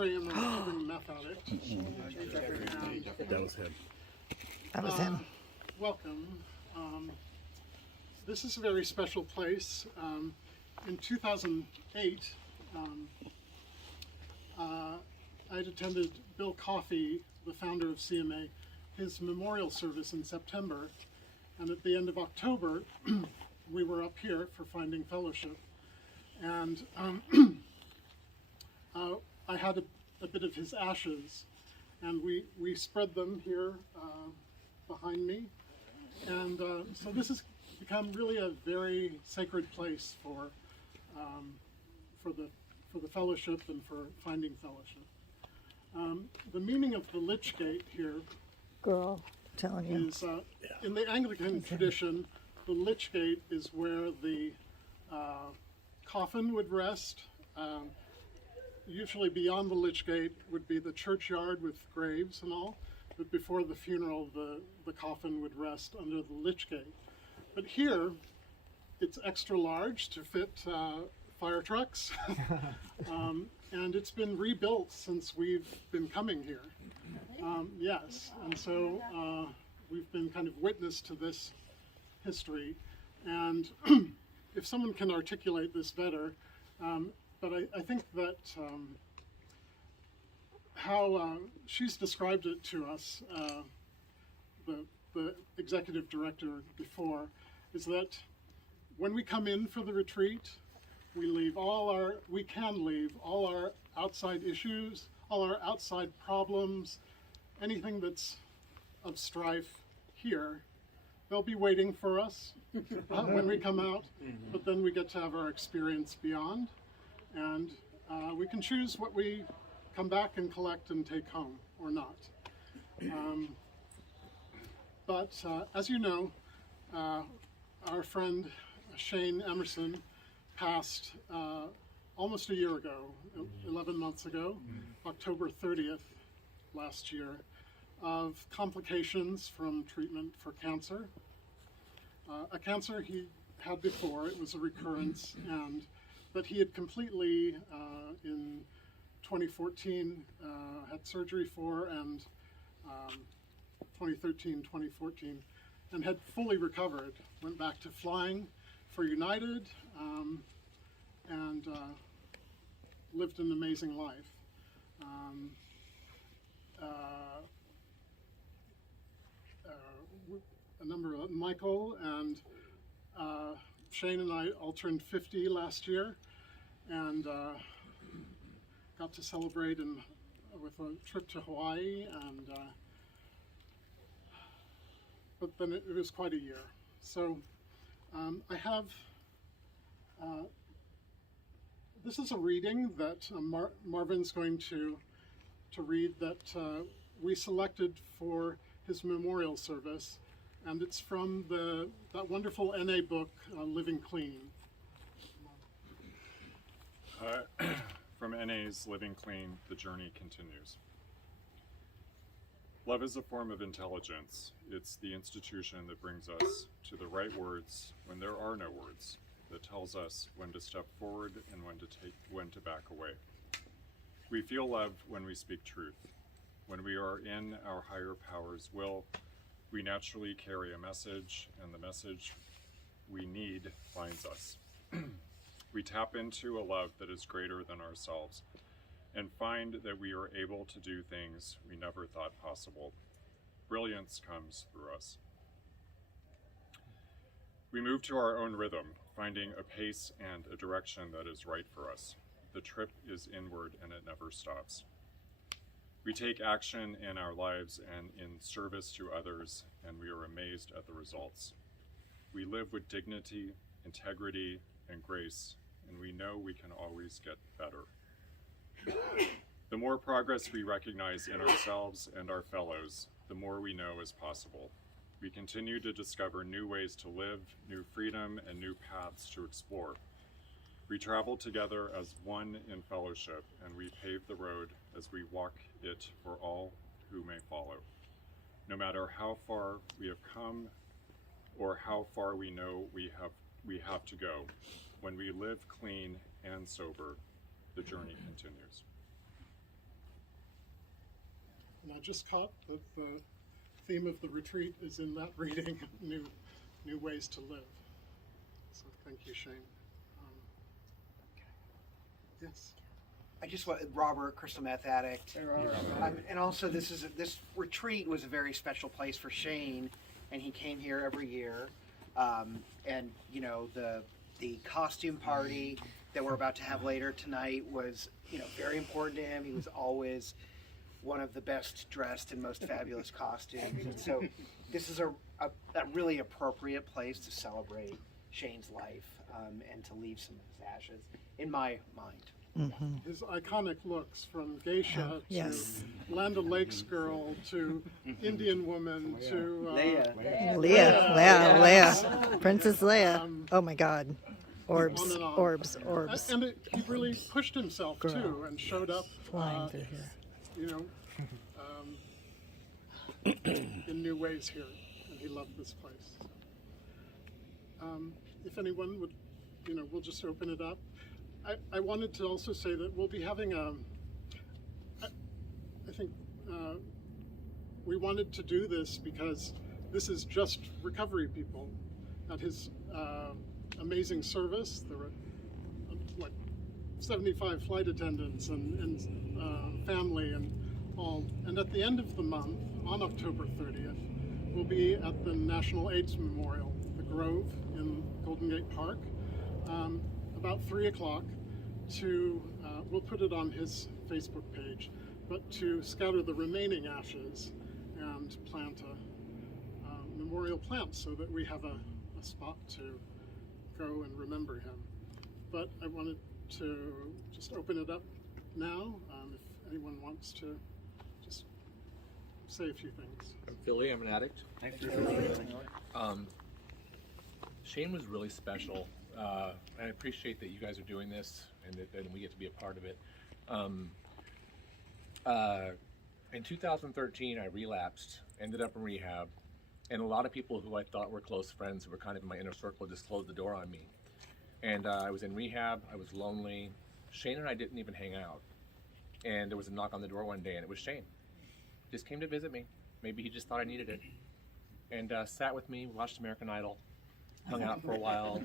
I'm a recovering meth addict. That was him. That was him. Welcome. This is a very special place. In 2008, I'd attended Bill Coffey, the founder of CMA, his memorial service in September, and at the end of October, we were up here for Finding Fellowship, and I had a bit of his ashes, and we spread them here behind me, and so this has become really a very sacred place for the fellowship and for Finding Fellowship. The meaning of the Lich Gate here Girl, telling you. is in the Anglican tradition. The Lich Gate is where the coffin would rest. Usually beyond the Lich Gate would be the churchyard with graves and all, but before the funeral the coffin would rest under the Lich Gate. But here it's extra large to fit fire trucks, and it's been rebuilt since we've been coming here. Yes, and so we've been kind of witness to this history, and if someone can articulate this better, but I think that how she's described it to us, the executive director before, is that when we come in for the retreat, we can leave all our outside issues, all our outside problems, anything that's of strife here. They'll be waiting for us when we come out, but then we get to have our experience beyond, and we can choose what we come back and collect and take home or not. But as you know, our friend Shane Emerson passed almost a year ago, 11 months ago, October 30th last year, of complications from treatment for cancer. A cancer he had before, it was a recurrence, but he had completely, in 2014, had surgery for, and 2013, 2014, and had fully recovered, went back to flying for United, and lived an amazing life. A number of Michael and Shane and I all turned 50 last year, and got to celebrate with a trip to Hawaii, and but then it was quite a year. So I have this is a reading that Marvin's going to read that we selected for his memorial service, and it's from that wonderful NA book, Living Clean. From NA's Living Clean, the journey continues. Love is a form of intelligence. It's the institution that brings us to the right words when there are no words, that tells us when to step forward and when to back away. We feel love when we speak truth. When we are in our higher power's will, we naturally carry a message, and the message we need finds us. We tap into a love that is greater than ourselves and find that we are able to do things we never thought possible. Brilliance comes through us. We move to our own rhythm, finding a pace and a direction that is right for us. The trip is inward and it never stops. We take action in our lives and in service to others, and we are amazed at the results. We live with dignity, integrity, and grace, and we know we can always get better. The more progress we recognize in ourselves and our fellows, the more we know is possible. We continue to discover new ways to live, new freedom, and new paths to explore. We travel together as one in fellowship, and we pave the road as we walk it for all who may follow. No matter how far we have come or how far we know we have to go, when we live clean and sober, the journey continues. And I just caught that the theme of the retreat is in that reading, new ways to live. So thank you, Shane. Yes. I just want Robert, crystal meth addict, and also this retreat was a very special place for Shane, and he came here every year. And you know the costume party that we're about to have later tonight was very important to him. He was always one of the best dressed and most fabulous costumes, and so this is a really appropriate place to celebrate Shane's life and to leave some of his ashes, in my mind. His iconic looks from geisha Yes. to Land O'Lakes girl to Indian woman to Leia. Princess Leia. Oh my God. Orbs, on and on. orbs. And he really pushed himself too and showed up Flying through here. In new ways here, and he loved this place. If anyone would, we'll just open it up. I wanted to also say that we'll be having I think we wanted to do this because this is just recovery people. At his amazing service, there were like 75 flight attendants and family and all. And at the end of the month, on October 30th, we'll be at the National AIDS Memorial, the Grove in Golden Gate Park, about 3 o'clock. We'll put it on his Facebook page, but to scatter the remaining ashes and plant a memorial plant so that we have a spot to go and remember him. But I wanted to just open it up now, if anyone wants to just say a few things. I'm Philly, I'm an addict. Shane was really special. I appreciate that you guys are doing this and that we get to be a part of it. In 2013, I relapsed, ended up in rehab, and a lot of people who I thought were close friends who were kind of in my inner circle just closed the door on me. And I was in rehab, I was lonely. Shane and I didn't even hang out. And there was a knock on the door one day, and it was Shane. Just came to visit me. Maybe he just thought I needed it. And sat with me, watched American Idol, hung out for a while,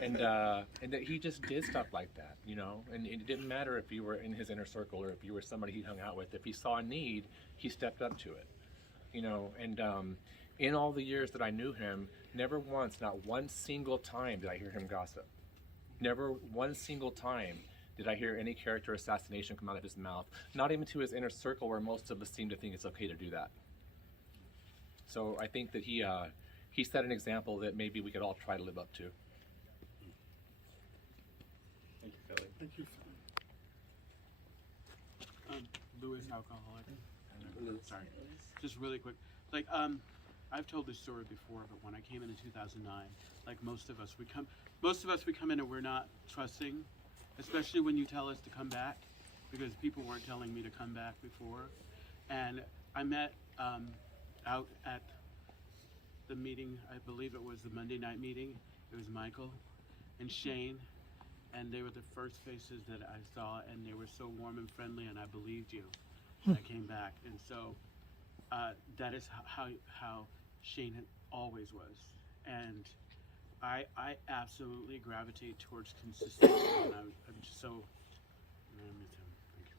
and that he just did stuff like that, and it didn't matter if you were in his inner circle or if you were somebody he hung out with. If he saw a need, he stepped up to it, and in all the years that I knew him, never once, not one single time did I hear him gossip. Never one single time did I hear any character assassination come out of his mouth, not even to his inner circle where most of us seem to think it's okay to do that. So I think that he set an example that maybe we could all try to live up to. Thank you, Philly. Thank you. Lewis, alcoholic. Sorry, just really quick. I've told this story before, but when I came in 2009, like most of us, we come in and we're not trusting, especially when you tell us to come back, because people weren't telling me to come back before. And I met out at the meeting, I believe it was the Monday night meeting. It was Michael and Shane, and they were the first faces that I saw, and they were so warm and friendly, and I believed you. And I came back, and so that is how Shane always was. And I absolutely gravitate towards consistency, and I'm just so with him. Thank you.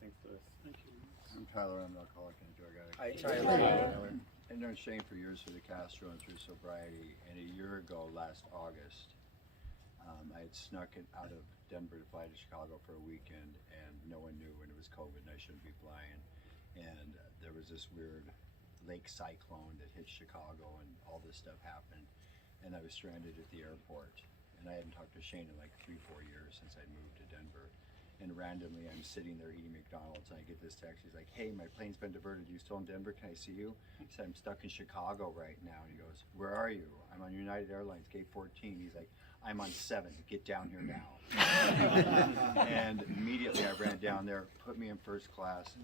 Thanks, Lewis. Thank you. I'm Tyler, I'm an alcoholic and drug addict. Hi, Tyler. I've known Shane for years through the Castro and through sobriety, and a year ago, last August, I had snuck it out of Denver to fly to Chicago for a weekend, and no one knew when it was COVID and I shouldn't be flying. And there was this weird lake cyclone that hit Chicago, and all this stuff happened, and I was stranded at the airport. And I hadn't talked to Shane in like 3-4 years since I'd moved to Denver. And randomly, I'm sitting there eating McDonald's, and I get this text. He's like, "Hey, my plane's been diverted. You still in Denver? Can I see you?" He said, "I'm stuck in Chicago right now." And he goes, "Where are you?" "I'm on United Airlines, gate 14. He's like, "I'm on 7. Get down here now." And immediately, I ran down there, put me in first class.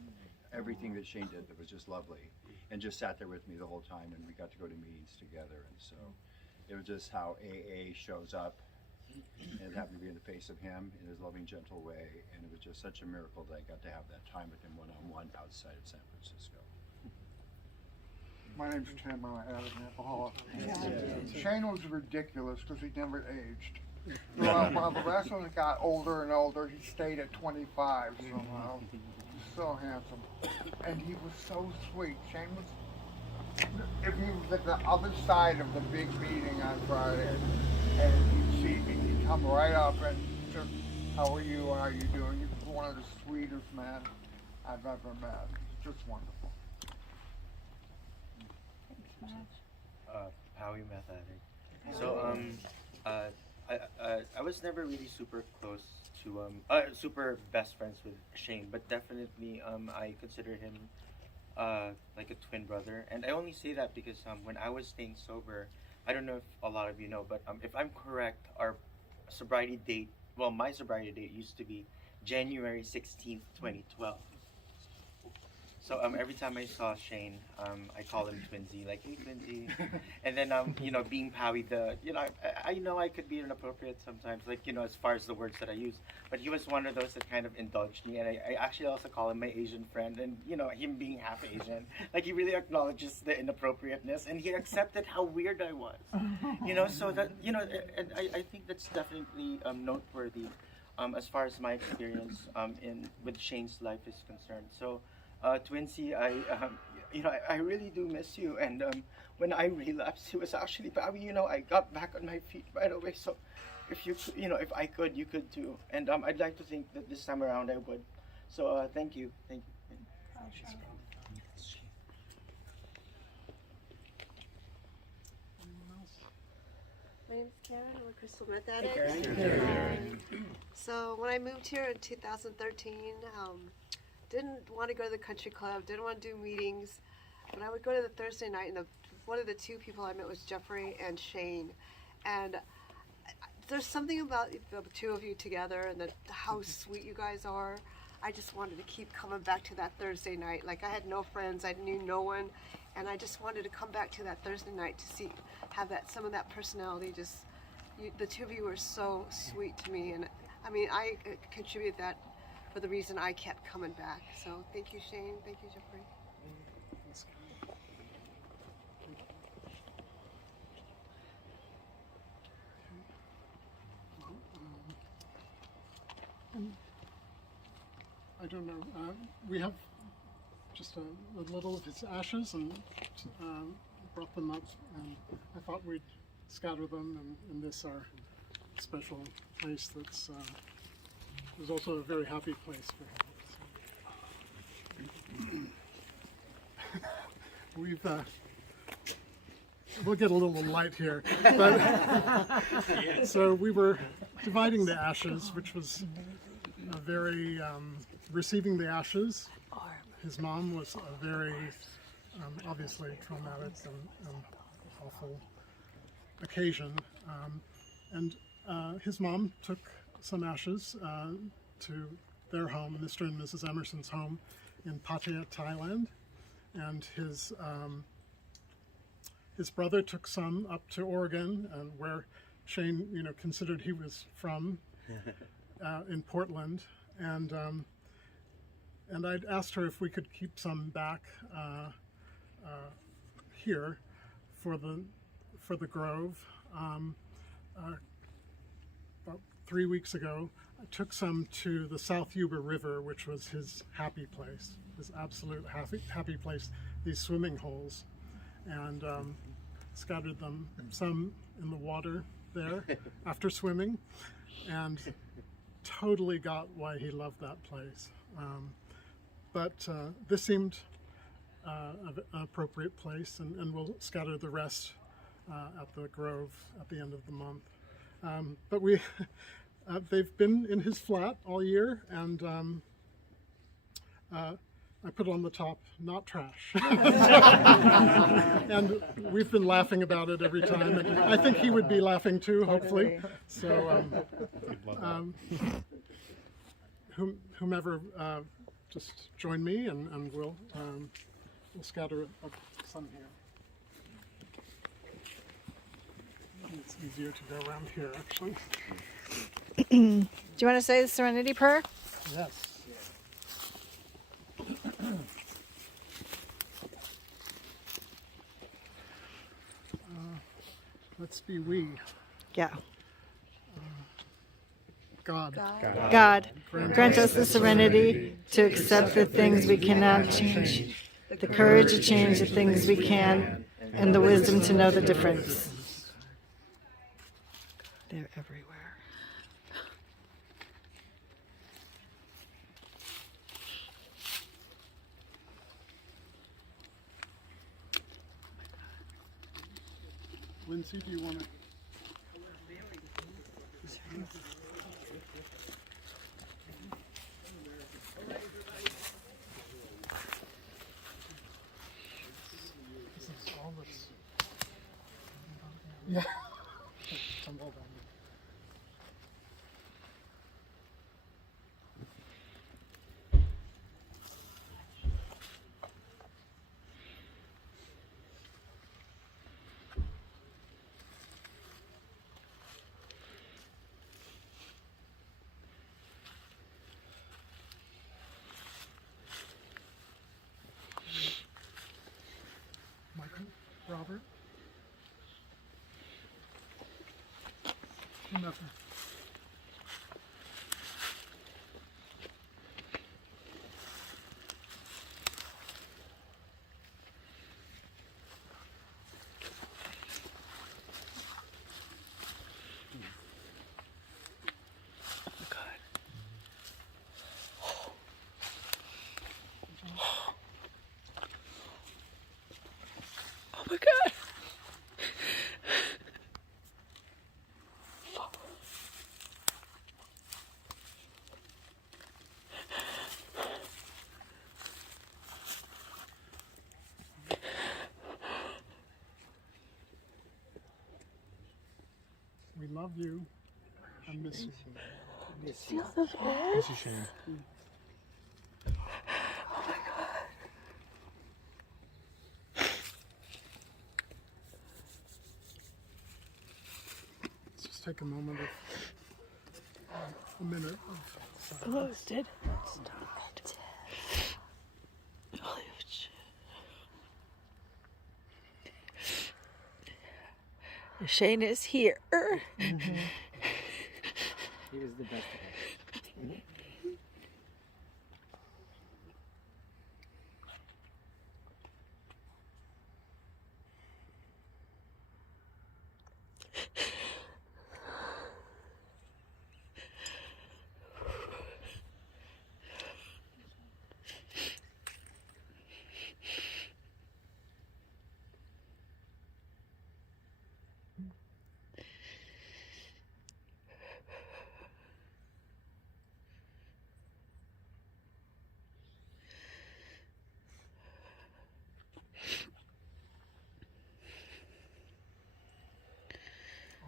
Everything that Shane did, that was just lovely, and just sat there with me the whole time. And we got to go to meetings together. And so, it was just how AA shows up And it happened to be in the face of him in his loving, gentle way, and it was just such a miracle that I got to have that time with him one-on-one outside of San Francisco. My name's Tim. I'm an avid alcoholic. Shane was ridiculous because he never aged. While the rest of us got older and older, he stayed at 25 somehow. So handsome. And he was so sweet. Shane was, if he was at the other side of the big meeting on Friday, and he'd see me, he'd come right up and just, how are you, how are you doing? He was one of the sweetest men I've ever met. He's just wonderful. Howie Meth Addict. So I was never really super close to super best friends with Shane, but definitely I consider him like a twin brother, and I only say that because when I was staying sober, I don't know if a lot of you know, but if I'm correct, our sobriety date, well, my sobriety date used to be January 16th, 2012. So every time I saw Shane, I call him Twinsy, like, hey Twinsy. And then you know, being Howie, I know I could be inappropriate sometimes, like, you know, as far as the words that I use, but he was one of those that kind of indulged me, and I actually also call him my Asian friend, and you know, him being half Asian, like, he really acknowledges the inappropriateness, and he accepted how weird I was, you know, so that, you know, and I think that's definitely noteworthy as far as my experience with Shane's life is concerned. So. Twinsy, I really do miss you. And when I relapsed, it was actually, you know, I got back on my feet right away. So, if you, you know, if I could, you could too. And I'd like to think that this time around I would. So, thank you, thank you. My name's Karen. I'm a crystal meth addict. So when I moved here in 2013, didn't want to go to the country club, didn't want to do meetings, but I would go to the Thursday night, and one of the two people I met was Jeffrey and Shane. And there's something about the two of you together and how sweet you guys are. I just wanted to keep coming back to that Thursday night. Like, I had no friends, I knew no one, and I just wanted to come back to that Thursday night to have some of that personality. The two of you were so sweet to me, and I mean, I contribute that for the reason I kept coming back. So thank you, Shane. Thank you, Jeffrey. I don't know. We have just a little of his ashes and brought them up, and I thought we'd scatter them in this our special place that's was also a very happy place for him. So. We'll get a little light here. But, so we were dividing the ashes, which was a very, receiving the ashes. His mom was a very, obviously traumatic and awful occasion. And his mom took some ashes to their home, Mr. and Mrs. Emerson's home in Pattaya, Thailand. And his brother took some up to Oregon, where Shane, you know, considered he was from, in Portland. And I'd asked her if we could keep some back here for the Grove. About 3 weeks ago, I took some to the South Yuba River, which was his happy place, his absolute happy place, these swimming holes, and scattered them, some in the water there after swimming, and totally got why he loved that place. But this seemed an appropriate place, and we'll scatter the rest at the Grove at the end of the month. But they've been in his flat all year, and I put on the top, not trash. And we've been laughing about it every time, and I think he would be laughing too, hopefully. So whomever, just join me, and we'll scatter some here. It's easier to go around here, actually. Do you want to say the Serenity Prayer? Yes. Let's be we. Yeah. God. God, grant us the serenity to accept the things we cannot change, the courage to change the things we can, and the wisdom to know the difference. They're everywhere. Lindsay, do you want to? This is all this. Yeah. Tumble down. Michael, Robert. Whomever. Oh my God. We love you. I miss you. Miss you, Shane. Let's just take a moment of a minute of silence. Posted. Shane is here. He was the best of us.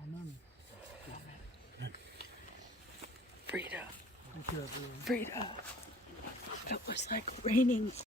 Amen. Frida. Thank you, everyone. Frida. It was like raining